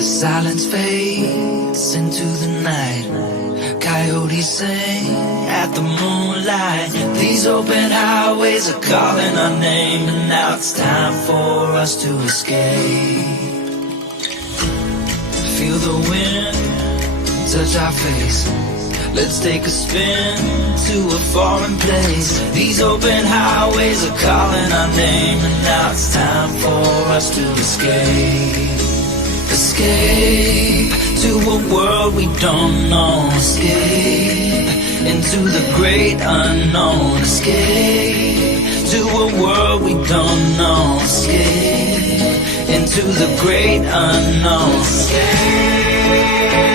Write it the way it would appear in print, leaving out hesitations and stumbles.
The silence fades into the night. Coyotes sing at the moonlight. These open highways are calling our name, and now it's time for us to escape. Feel the wind touch our face. Let's take a spin to a foreign place. These open highways are calling our name, and now it's time for us to escape. Escape to a world we don't know. Escape into the great unknown. Escape to a world we don't know. Escape into the great unknown. Escape.